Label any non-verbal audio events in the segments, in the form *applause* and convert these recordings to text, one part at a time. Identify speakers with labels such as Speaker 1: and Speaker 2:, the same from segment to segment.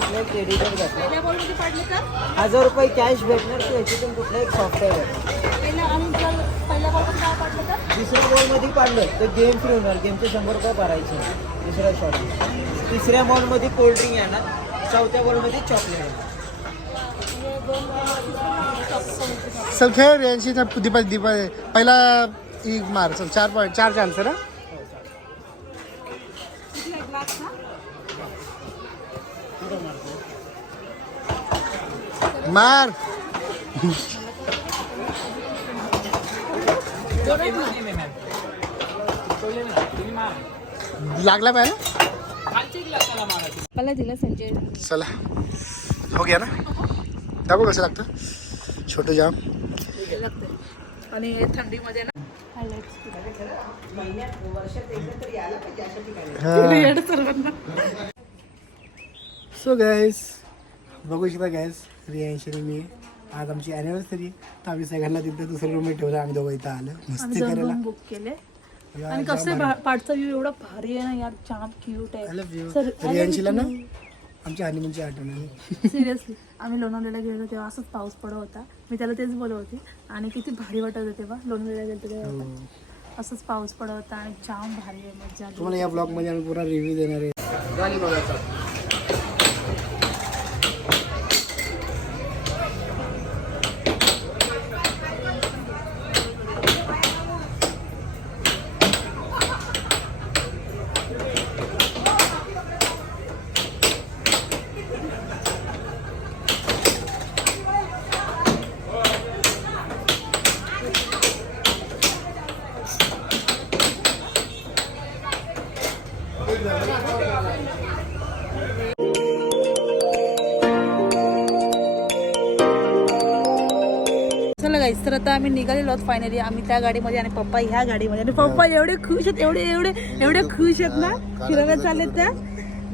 Speaker 1: पहिल्या बॉलमध्ये पाडले तर
Speaker 2: हजार रुपये कॅश भेटणार की याच्यातून कुठला एक सॉफ्टवेअर भेटणार
Speaker 1: पहिल्या आणि जर पहिल्या बॉलमध्ये काय पाडलं तर?
Speaker 2: दुसऱ्या बॉलमध्ये पाडलं तर गेम फ्री होणार. गेमचे शंभर रुपये भरायचे. दुसऱ्या शॉट तिसऱ्या बॉलमध्ये कोल्ड्रिंक येणार. चौथ्या बॉलमध्ये चॉकलेट येणार.
Speaker 1: हे दोन चॉकलेट
Speaker 3: चल खेळ रेंशी दीपा दीपा पहिला एक मार चल चार पॉईंट चार चान्स ना? मार लागला पाहिजे
Speaker 1: मला दिलं संजय।
Speaker 3: चला हो गया ना? दाबो कसं लागतं? छोटं जाम।
Speaker 1: आणि हे थंडीमध्ये ना
Speaker 3: सो गॅस बघू शकता गॅस रियांशी आणि मी. आज आमची अॅनिव्हर्सरी तर आम्ही सगळ्यांना तिथे दुसऱ्या रूम ठेवलं. आम्ही दोघं इथं आलं. मस्ती करायला.
Speaker 1: बुक केले. आणि कसं आहे पाठचा व्ह्यू एवढा भारी आहे ना यार. जाम क्यूट आहे.
Speaker 3: लव्ह यू
Speaker 1: सर
Speaker 3: रियांशीला ना आमच्या हनीमूनची आठवण आली.
Speaker 1: सिरियसली आम्ही लोणावळ्याला गेलो तेव्हा असंच पाऊस पडत होता. मी त्याला तेच बोलत होते. आणि किती भारी वाटत होतं तेव्हा. लोणावळ्याला गेलो तेव्हा.
Speaker 3: हो.
Speaker 1: असंच पाऊस पडत होता आणि जाम भारी आहे. मजा आली.
Speaker 3: तुम्हाला या ब्लॉगमध्ये आम्ही पुरा रिव्ह्यू देणार आहे.
Speaker 1: चला गाईस तर आता आम्ही निघालेलो आहोत फायनली आम्ही त्या गाडीमध्ये आणि पप्पा ह्या गाडीमध्ये. आणि पप्पा एवढे खुश आहेत एवढे एवढे एवढे खुश आहेत ना. फिरायला चाललेत त्या.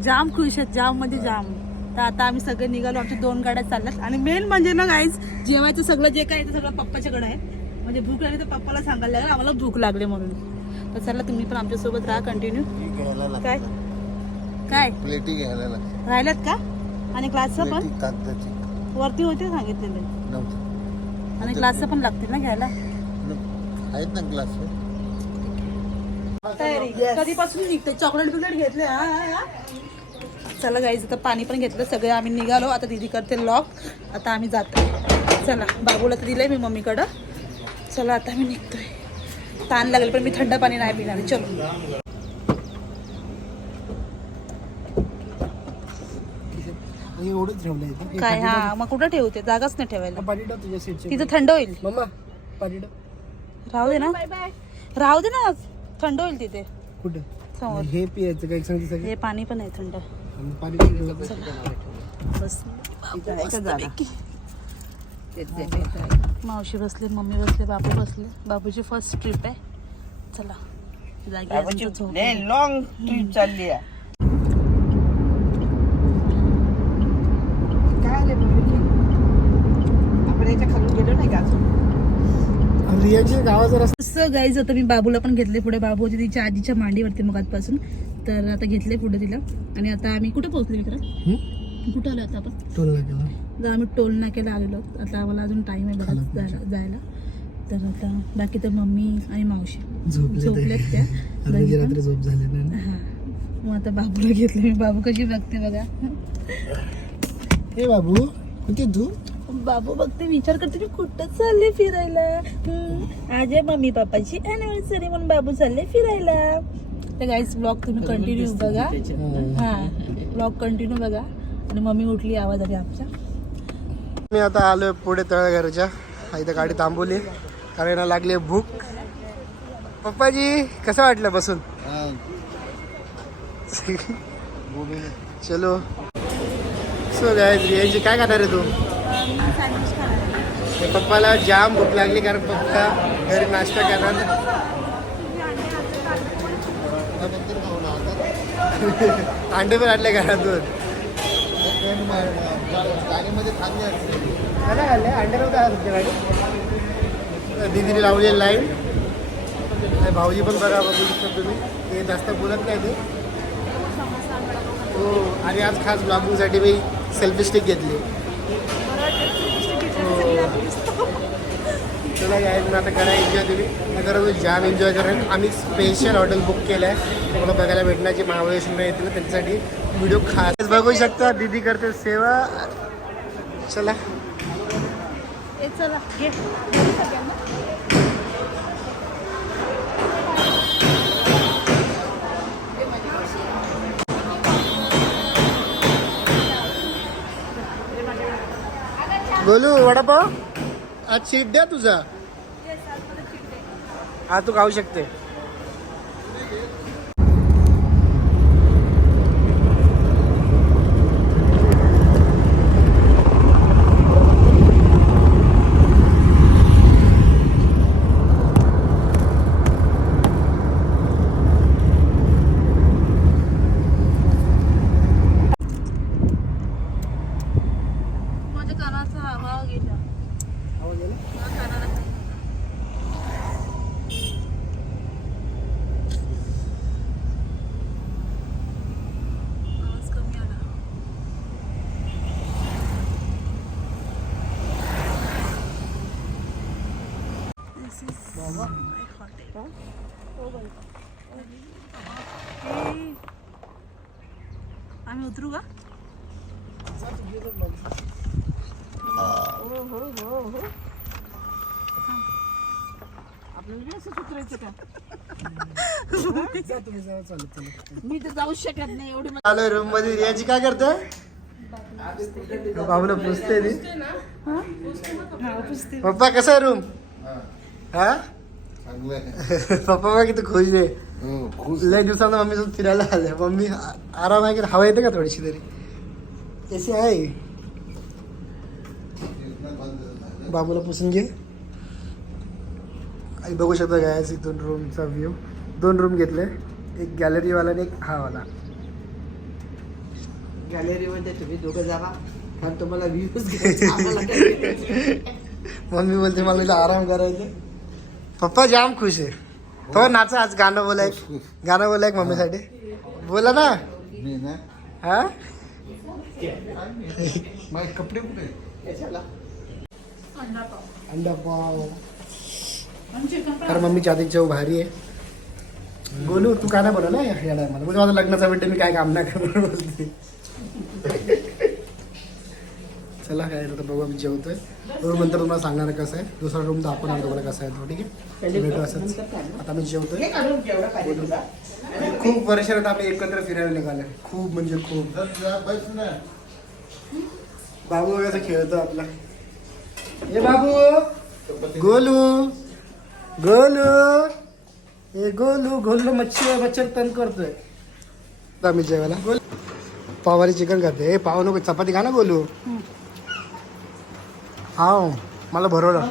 Speaker 1: जाम खुश आहेत जाम म्हणजे जाम. तर आता आम्ही सगळे निघालो आमच्या दोन गाड्या चालल्यात. आणि मेन म्हणजे ना गाईज जेवायचं सगळं जे काय आहे ते सगळं पप्पाच्याकडे आहे. म्हणजे भूक लागली तर पप्पाला सांगायला लागेल आम्हाला भूक लागली म्हणून. तर चला तुम्ही पण आमच्यासोबत राहा कंटिन्यू काय? काय?
Speaker 3: प्लेटी घ्यायला लागते
Speaker 1: राहिल्यात का? आणि क्लासचं पण?
Speaker 3: कागदाची
Speaker 1: वरती होते सांगितलेले
Speaker 3: नव्हतं.
Speaker 1: आणि क्लासचं पण लागतील ना घ्यायला?
Speaker 3: आहेत ना ग्लास?
Speaker 1: तयारी. कधीपासून निघते? चॉकलेट बिकलेट घेतले हा, हा, हा. चला गाईज आता पाणी पण घेतलं. सगळे आम्ही निघालो. आता दीदी करते लॉक आता आम्ही जातो चला बाबूला तर दिलंय मी मम्मीकडं. चला आता आम्ही निघतोय. ताण लागेल पण मी थंड पाणी नाही पिणार. चलो.
Speaker 3: एवढंच ठेवलं इथं.
Speaker 1: काय? हा मग कुठं ठेवते? जागाच नाही ठेवायला.
Speaker 3: पाणी टाक तुझ्या सीटचे
Speaker 1: तिथं थंड होईल.
Speaker 3: मम्मा पाणी टाक
Speaker 1: राहू दे ना. राहू दे ना थंड होईल तिथे.
Speaker 3: कुठं?
Speaker 1: समोर.
Speaker 3: हे पियायचं काय सांगते सगळं.
Speaker 1: हे पाणी पण आहे थंड.
Speaker 3: आणि पाणी ठेवलं
Speaker 1: बस. मस्तपैकी. मावशी बसले मम्मी बसले बाबू बसले. बाबूची फर्स्ट ट्रिप आहे. चला. जागी अजून तर झोप नाही.
Speaker 2: लॉंग ट्रिप चालली आहे काय आले आपण याच्या खालून गेलो नाही का अजून
Speaker 3: रियाची गावाचा रस्ता
Speaker 1: असं गाईज आता मी बाबूला पण घेतले पुढे. बाबू होती तिच्या आजीच्या मांडीवरती मगातपासून. तर आता घेतले पुढे तिला. आणि आता आम्ही कुठे पोहोचले मित्र? कुठं आलो आता आपण?
Speaker 3: टोल
Speaker 1: आम्ही टोल नाक्याला आलेलो. आता आम्हाला अजून टाइम आहे बराच जायला तर आता बाकी तर मम्मी आणि मावशी.
Speaker 3: झोपले
Speaker 1: झोपलेत त्या. *laughs* मग आता बाबूला घेतलं मी बाबू कशी बघते बघा.
Speaker 3: हे बाबू कुठे तू?
Speaker 1: बाबू बघते विचार करते मी कुठं चालले फिरायला? हम्म, आज आहे मम्मी पप्पाची अॅनिव्हर्सरी म्हणून बाबू चालले फिरायला. तर गाईज ब्लॉग तुम्ही कंटिन्यू बघा. हा ब्लॉग कंटिन्यू बघा. आणि मम्मी उठली आवाज आली आमच्या
Speaker 3: मी आता आलोय पुढे तळघरच्या. इथं गाडी थांबवली. कारण यांना लागली आहे भूक. पप्पाजी कसं वाटलं बसून? चलो. सो काय रियांची काय खाणार आहे तू? हे पप्पाला जाम भूक लागली कारण पप्पा घरी नाश्ता करणार. अंडे पण आणले घरातून. आणले अंडे नव्हते आज तुमच्या गाडी दीदीने लावली लाईन. भाऊजी पण बघा बघू शकता तुम्ही. ते जास्त बोलत नाही ते. हो आणि आज खास ब्लॉगिंगसाठी मी सेल्फी स्टिक घेतली. चला यायचं आता करा एन्जॉय तुम्ही. नगर जाम एन्जॉय करेन. आम्ही स्पेशल हॉटेल बुक केलं आहे तुम्हाला बघायला भेटणारी जे महाबळेश्वर येतील त्यांच्यासाठी. व्हिडिओ खास. बघू शकता दीदी करते सेवा. चला.
Speaker 1: चला.
Speaker 3: बोलू वडापाव? आज सीट द्या तुझा. हा तू खाऊ शकते
Speaker 1: माझ्या कानाचा हवा गेला मला कानाला काही आवाज कमी आला This is my hotel. Hey. आम्ही उतरू का आपल्याला असं उतरायचं का मी तर जाऊ शकत नाही एवढी
Speaker 3: आलो रूममध्ये. रियाची काय करते बाबूला पुसते ती पप्पा कसा आहे रूम हा? पप्पा बघा किती खुश आहे. लय दिवसांना मम्मी फिरायला आले. मम्मी आराम आहे की हवा येते का थोडीशी तरी? एसी आहे. बाबूला पुसून घे. आणि बघू शकता काय इथून रूमचा व्ह्यू दोन रूम घेतले. एक गॅलरीवाला आणि एक हा वाला.
Speaker 2: गॅलरीमध्ये तुम्ही दोघं जावा. कारण तुम्हाला व्ह्यूज *laughs*
Speaker 3: मम्मी बोलते मला इथं आराम करायचं. पप्पा जाम खुश आहे. तो नाचा आज गाणं बोला एक गाणं बोला एक मम्मीसाठी? बोला ना.
Speaker 4: मी ना?
Speaker 3: हा?
Speaker 4: माझे कपडे कुठे
Speaker 3: अंडा पाव. तर मम्मीची आधी चव भारी आहे. बोलू तू का नाही बोला या टायमाला बोलू माझा लग्नाचा बड्डे मी काय काम नाही करणार बोलते. चला काय आता बघू आम्ही जेवतोय. रूम नंतर तुम्हाला सांगणार कसं आहे. दुसरा रूम दाखवणार तुम्हाला कसं आहे तो ठीक आहे? भेटू असंच. आता आम्ही जेवतोय.
Speaker 2: हे
Speaker 3: खूप वर्षात आम्ही एकत्र फिरायला निघाले. खूप म्हणजे खूप.
Speaker 4: बस ना.
Speaker 3: बाबू कसं खेळतो आपला. ए बाबू! गोलू! गोलू! ए गोलू गोलू मच्छी मच्छर तन करतोय. आता आम्ही जेवायला. गोल. पावारी चिकन खाते. ए पाव नको चपाती खा ना गोलू. हा मला भरवलं.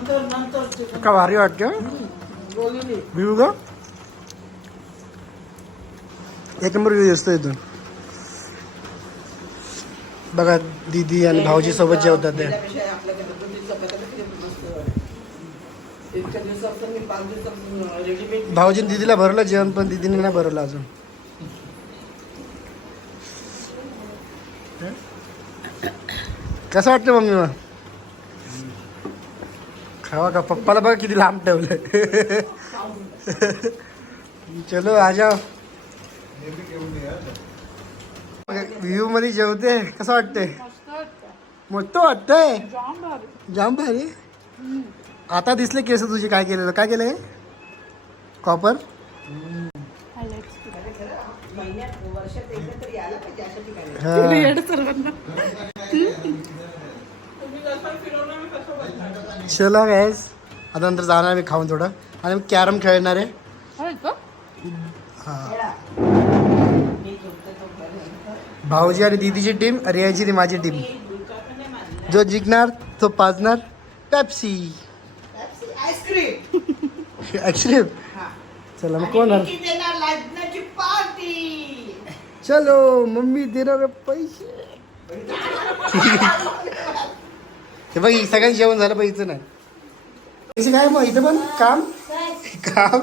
Speaker 3: का भारी वाटतं भिऊ का एक नंबर व्ह्यू असतो इथून. बघा दीदी आणि भाऊजी सोबत जेवतात ते. भाऊजी दीदीला भरलं जेवण पण दीदीने नाही भरवलं अजून. कसं वाटतं मम्मी मग खावा का पप्पाला बघा किती लांब ठेवलं चलो आ जाओ। व्ह्यू मध्ये जेवते कसं वाटतंय मोठं वाटतंय जाम भारी आता दिसले केस तुझे काय केलेलं? काय केलं हे. कॉपर
Speaker 2: महिन्यात
Speaker 3: चला गॅस आता नंतर जाणार आहे मी खाऊन थोडं. आणि कॅरम खेळणार आहे. हा. भाऊजी आणि दीदीची टीम रियाची ती माझी टीम जो जिंकणार तो पाजणार पेप्सी
Speaker 2: आईस्क्रीम *laughs*
Speaker 3: चला मग कोण चलो मम्मी देणार पैसे. *laughs* हे बघ सगळ्यांनी जेवण झालं पाहिजे नाही पैसे काय मग इथं पण काम? काम?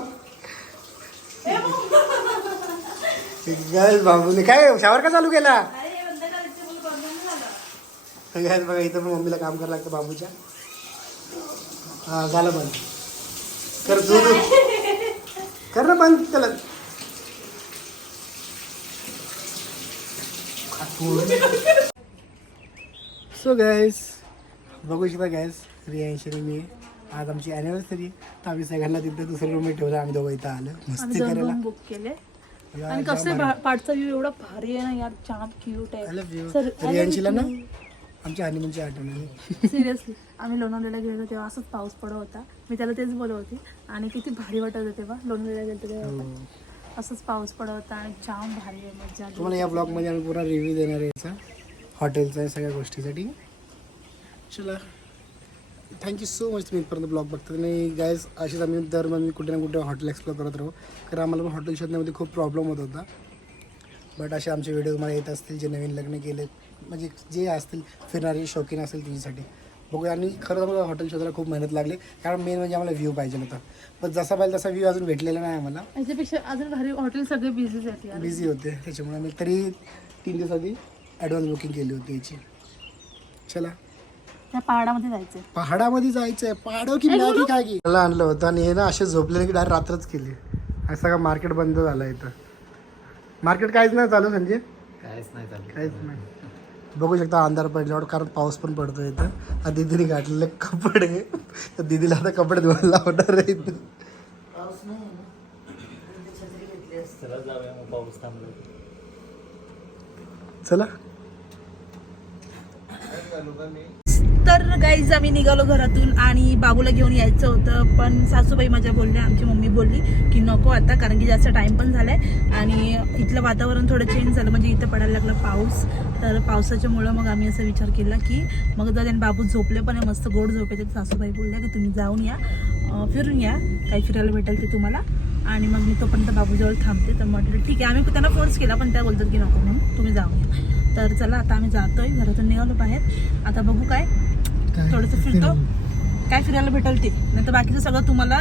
Speaker 3: काय बाबूने काय शावर का चालू केला? गायस बघा इथं पण मम्मीला काम करायला लागतं बाबूच्या. हा झालं बंद. कर तू तू. कर ना बंद त्याला. सो गॅस बघू शकता गॅस रियांशी मी आज आमची अॅनिव्हर्सरी तर आम्ही सगळ्यांना तिथे दुसऱ्या रूममध्ये ठेवलं. आम्ही दोघं इथं आलं. मस्ती करायला.
Speaker 1: बुक केले. आणि कसं. पाठचा व्ह्यू एवढा भारी आहे ना यार. जाम क्यूट. आहे.
Speaker 3: रियांशीला ना? आमच्या हनीमूनची आठवण. आली
Speaker 1: सिरियसली आम्ही लोणावळ्याला गेलो तेव्हा असंच पाऊस पडत होता. मी त्याला तेच बोलत होती. आणि किती भारी वाटत होतं तेव्हा. लोणावळ्याला गेलो तेव्हा.
Speaker 3: हो.
Speaker 1: असंच पाऊस पडत होता आणि जाम भारी आहे. मजा.
Speaker 3: तुम्हाला या ब्लॉगमध्ये आम्ही पूर्ण रिव्ह्यू देणार आहे याचा. हॉटेलचा सगळ्या गोष्टीसाठी. चला. थँक्यू सो मच तुम्ही इथपर्यंत ब्लॉग बघतात. आणि गायज अशीच आम्ही दर मी कुठे ना कुठे हॉटेल एक्सप्लोर करत राहू. कारण आम्हाला पण हॉटेल शोधण्यामध्ये खूप प्रॉब्लेम होत होता. बट असे आमचे व्हिडिओ तुम्हाला येत असतील जे नवीन लग्न केले म्हणजे जे असतील फिरणारे शौकीन असेल तिच्यासाठी बघूया. आणि खरंच आम्हाला हॉटेल शोधायला खूप मेहनत लागली. कारण मेन म्हणजे आम्हाला व्ह्यू पाहिजे होता. पण जसा पाहिजे तसा व्ह्यू अजून भेटलेला नाही आम्हाला.
Speaker 1: याच्यापेक्षा अजून भारी हॉटेल सगळे यार.
Speaker 3: बिझी होते. त्याच्यामुळे आम्ही तरी तीन दिवस आधी ॲडव्हान्स बुकिंग केली होती याची. चला.
Speaker 1: त्या पहाडामध्ये जायचंय.
Speaker 3: पहाडामध्ये जायचंय. पहाडो की मॅगी काय की? मला आणलं होतं आणि हे ना असे झोपले की डायरेक्ट रात्रच केली. असं सगळं मार्केट बंद झालं इथं. मार्केट काहीच नाही चालू संजय
Speaker 4: काहीच नाही
Speaker 3: काहीच नाही. बघू शकता अंधार पडल्यावर कारण पाऊस पण पडतो इथं. आता दीदीने घातलेले कपडे. तर दीदीला आता कपडे धुवायला लावणार आहे इथं. चला
Speaker 1: तर गाईज आम्ही निघालो घरातून आणि बाबूला घेऊन यायचं होतं. पण सासूबाई माझ्या बोलल्या आमची मम्मी बोलली की नको आता कारण की जास्त टाईम पण झालाय. आणि इथलं वातावरण थोडं चेंज झालं म्हणजे इथं पडायला लागला पाऊस. तर पावसाच्यामुळं मग आम्ही असा विचार केला की मग जर त्यांनी बाबू झोपले पण आहे मस्त गोड झोपेचे तर सासूबाई बोलल्या की तुम्ही जाऊन या. फिरून या. काही फिरायला भेटेल ते तुम्हाला. आणि मग मी तोपर्यंत बाबूजवळ थांबते. तर म्हटलं ठीक आहे. आम्ही त्यांना फोर्स केला पण त्या बोलतात की नको म्हणून तुम्ही जाऊन या. तर चला आता आम्ही जातोय. घरातून निघालो बाहेर. आता बघू काय थोडंसं फिरतो. काय फिरायला भेटेल ते? नाही तर बाकीचं सगळं तुम्हाला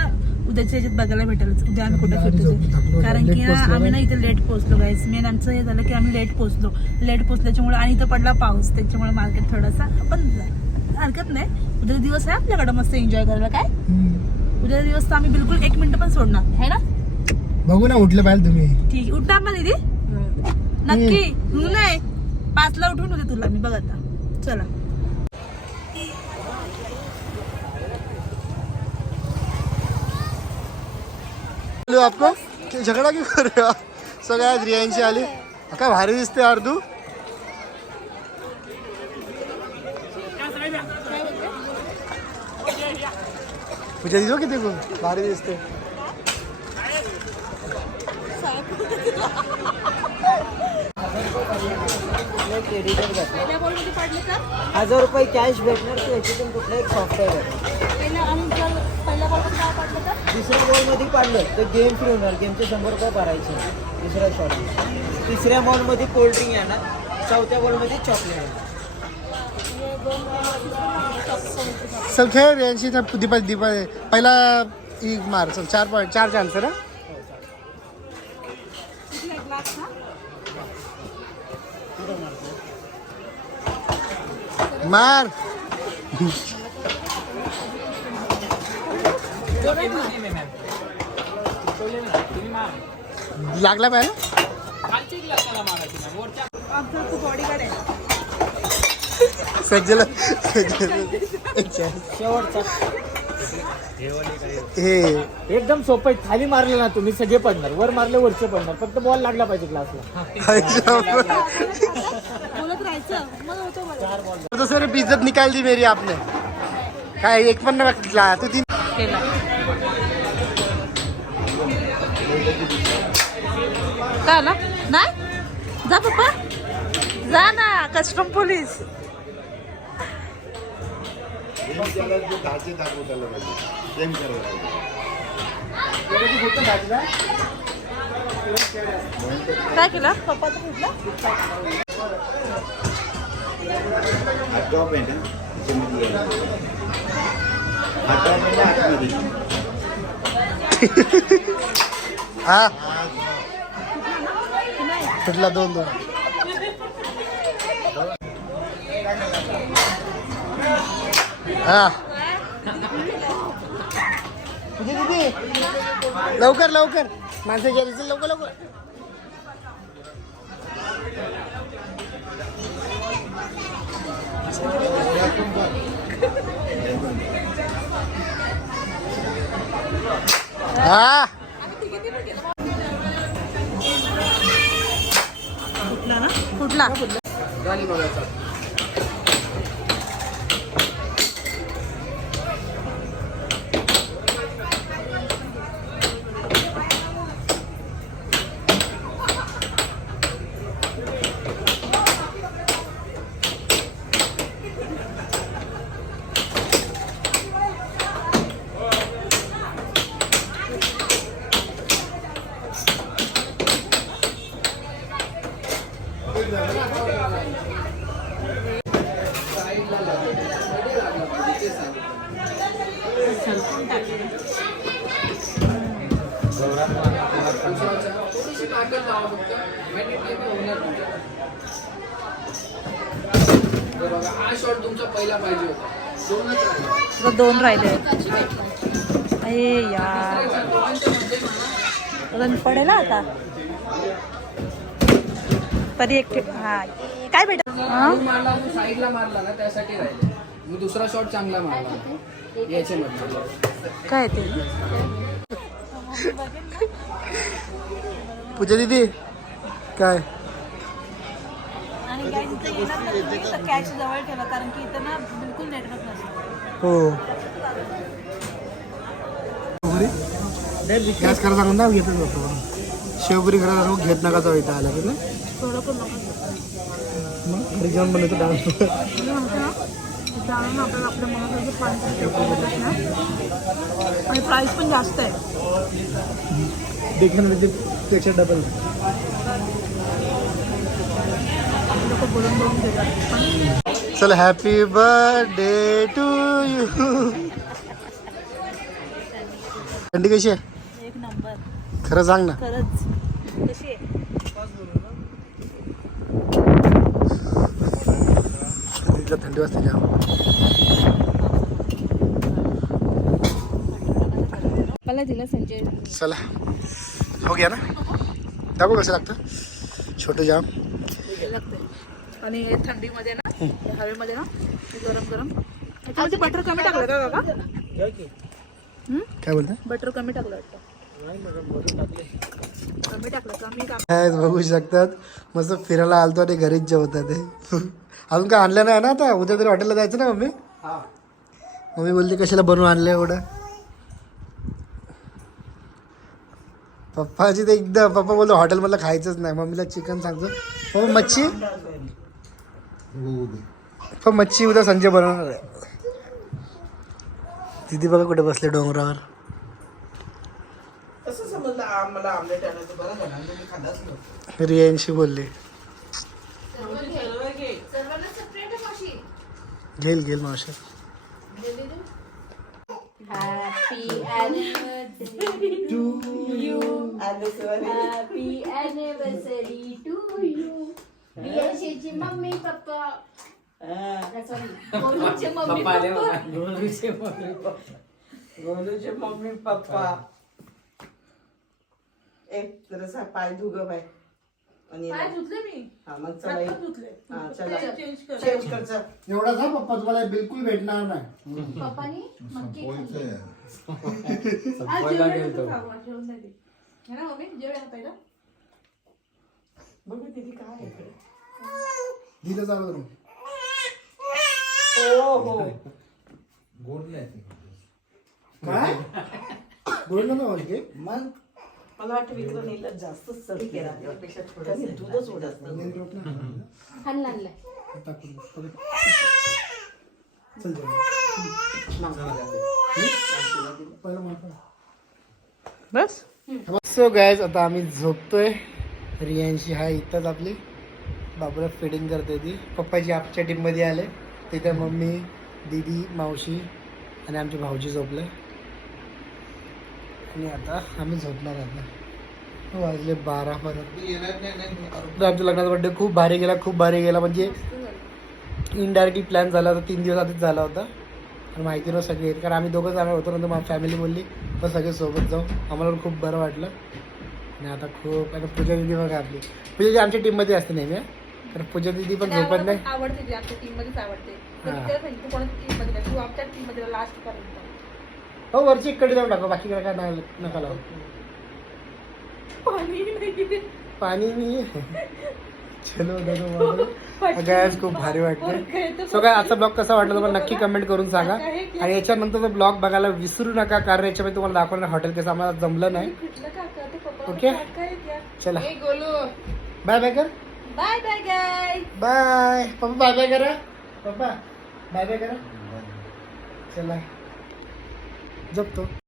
Speaker 1: उद्याच्या याच्यात बघायला भेटेल. उद्या आम्ही कुठे फिरतो. कारण की ना, आम्ही ना इथे लेट पोहोचलो गाईस मेन आमचं हे झालं की आम्ही लेट पोहोचलो. लेट पोहोचल्याच्यामुळे आणि इथं पडला पाऊस. त्याच्यामुळे मार्केट थोडासा बंद झालं हरकत नाही. उद्या दिवस आहे आपल्याकडे मस्त एन्जॉय करायला काय? उद्या दिवस तर आम्ही बिलकुल एक मिनिट पण सोडणार है ना?
Speaker 3: बघू ना उठलं पाहिजे तुम्ही.
Speaker 1: ठीक. आहे. उठणार ना दीदी नक्की नाही पाचला उठून होते तुला मी बघ आता. चला.
Speaker 3: बोलू आपको? कि झगड़ा क्यों कर रहे हो आप? सगळ्या आज रियांशी आली। काय भारी दिसते यार तू? पूजा दिसो किती तू भारी दिसते
Speaker 2: एडिटर घातलं
Speaker 1: पहिल्या बॉलमध्ये पडले तर
Speaker 2: हजार रुपये कॅश भेटणार की याच्यातून कुठलं एक सॉफ्टवेअर दुसऱ्या बॉलमध्ये पाडलं तर गेम फ्री होणार. गेमचे शंभर रुपये भरायचे. दुसऱ्या शॉट तिसऱ्या बॉलमध्ये कोल्ड्रिंक येणार. चौथ्या बॉलमध्ये चॉकलेट येणार.
Speaker 3: चल खेळ रियांशी दीपा दीपा पहिला ई मार. चल चार पॉईंट चार चान्स ना? मार. लागला पाहिजे सज्जला हे.
Speaker 2: एकदम सोपं आहे. खाली मारले ना तुम्ही सगळे पडणार. वर मारले वरचे पडणार. फक्त बॉल लागला पाहिजे
Speaker 3: तो सर इज्जत निकाल दी मेरी आपने. काय एक पण बघितला. तू तीन
Speaker 1: केला. काय आला? नाही? जा पप्पा. जा ना कस्टम पोलीस काय केलं? पप्पाचं कुठलं
Speaker 4: कुठला हा
Speaker 3: दोन दोन? हा. लवकर लवकर. माणसं गेली लवकर लवकर. हा?
Speaker 1: कुठला ना? कुठला? दोन राहिले अरे यार रन पडेल आता तरी एक हा काय
Speaker 5: साईडला मारला ना त्यासाठी राहिले दुसरा शॉट चांगला मारला
Speaker 1: काय ते
Speaker 3: पूजा दीदी काय
Speaker 1: आणि कॅच जवळ ठेवा कारण की इथं ना बिलकुल नेटवर्क नसतं.
Speaker 3: हो. गॅस करा सांगून ना घेतच होतो शेवपुरी करा सांगून घेत नका जाऊ इथं आला की ना?
Speaker 1: थोडं पण नको
Speaker 3: मग घरी जाऊन बनवतो डान्स
Speaker 1: मी म्हणते ना इथं आणून आपल्याला आपल्या पाणी ना. आणि प्राईस पण जास्त आहे.
Speaker 3: देखील पेक्षा डबल
Speaker 1: लोक बोलून बोलून देतात पण
Speaker 3: चल हॅपी बर्थडे टू यू थंडी कशी आहे?
Speaker 1: एक नंबर.
Speaker 3: खरं सांग ना.
Speaker 1: खरंच. कशी आहे?
Speaker 3: तिथला थंडी वाजते जाम
Speaker 1: मला दिलं संजय.
Speaker 3: चला. हो गया ना? दाखव कसं लागतं? छोटं जाम.
Speaker 1: आणि हे थंडीमध्ये ना हे. हवेमध्ये ना हे गरम गरम. याच्यामध्ये बटर कमी टाकलं का काका?
Speaker 2: की.
Speaker 3: काय बोलता?
Speaker 1: बटर कमी टाकलं वाटतं.
Speaker 2: नाही मॅडम भरून टाकले.
Speaker 1: कमी टाकलं कमी टाक
Speaker 3: काय बघू शकतात. मस्त फिरायला आलतो आणि घरीच जेवतात ते. अजून काय आणलं नाही ना आता? उद्या तरी हॉटेलला जायचं ना मम्मी? मम्मी बोलते कशाला बनवून आणलं एवढं? पप्पाची ते एकदम पप्पा बोलतो हॉटेलमधलं खायचंच नाही. मम्मीला चिकन सांगतो. हो मच्छी? हो मच्छी उद्या संजय बनवणार आहे. तिथे बघा कुठे बसले डोंगरावर.
Speaker 2: कसं समजलं आम्हाला आमलेट आणायचं? बरं झालं. आणि तुम्ही खाल्लाच नव्हतं
Speaker 3: रियांशी बोलले. घेईल घेईल मावशी.
Speaker 6: Happy anniversary to you. रियांशीची mummy papa. Sorry *laughs* गोलूचे mummy papa.
Speaker 2: गोलूचे मम्मी पप्पा. गोलूचे मम्मी पप्पा. एक जरासा पाय धुग बाय आणि
Speaker 1: काय धुतले मी.
Speaker 2: हा मग चला.
Speaker 1: धुतले.
Speaker 2: हा चला.
Speaker 1: चेंज कर.
Speaker 2: चेंज कर चल.
Speaker 3: एवढा जा पप्पा तुम्हाला बिलकुल भेटणार नाही.
Speaker 6: पप्पानी मक्की खाल्ली.
Speaker 1: आज जेवण नको खाऊ, आज जेवण नाही दे. है ना मम्मी जेवण आहे पहिलं?
Speaker 2: बघू दीदी काय आहे इकडे.
Speaker 3: दिलं चालू
Speaker 2: हो
Speaker 3: काय?
Speaker 2: मग मला वाटतं विक्रम जास्त केला त्यापेक्षा थोडं दूधच उडत
Speaker 6: खाल्ला आणलाय
Speaker 3: चल जाऊ पहिलं मला
Speaker 1: बस.
Speaker 3: सो गॅस आता आम्ही झोपतोय. रियांशी हा इथंच आपली. बाबूला फिडिंग करते ती. पप्पाची आमच्या टीममध्ये आले. तिथे मम्मी दीदी मावशी आणि आमचे भाऊजी झोपले. आणि आता आम्ही झोपणार आता वाजले बारा परत. आमच्या लग्नाचा बड्डे खूप भारी गेला खूप भारी गेला. म्हणजे इनडायरेक्टली प्लॅन झाला होता. तीन दिवस आधीच झाला होता. आणि माहिती नव्हतं सगळे. कारण आम्ही दोघं जाणार होतो. नंतर माझी फॅमिली बोलली पण सगळे सोबत जाऊ. आम्हाला खूप बरं वाटलं. आणि आता खूप आता पूजा दिदी बघा आपली. पूजा दिदी आमच्या टीममध्ये असते नेहमी हं. तर पूजा दिदी पण झोपत नाही.
Speaker 1: आवडते ती आमच्या टीम मध्येच आवडते.
Speaker 3: हा.
Speaker 1: तू सांगितलं, तू कोणाच्या टीममध्ये नाही, तू आमच्या टीममध्ये लास्ट पर्यंत.
Speaker 3: हो वरची इकडे जाऊन टाका बाकी काय नाही नका लावू.
Speaker 1: पाणी नाही.
Speaker 3: पाणी नाही. चलो दादा गॅस खूप भारी वाटते सो काय आजचा ब्लॉग कसा वाटला तुम्हाला नक्की कमेंट करून सांगा. आणि याच्यानंतर ब्लॉग बघायला विसरू नका कारण याच्यामध्ये तुम्हाला दाखवणार हॉटेल कसं आम्हाला जमलं नाही.
Speaker 1: कुठलं काका ते पप्पा
Speaker 3: ओके? चला. बाय बाय कर.
Speaker 1: बाय बाय गाय
Speaker 3: बाय पप्पा बाय बाय करा. पप्पा बाय बाय करा. चला. जपतो.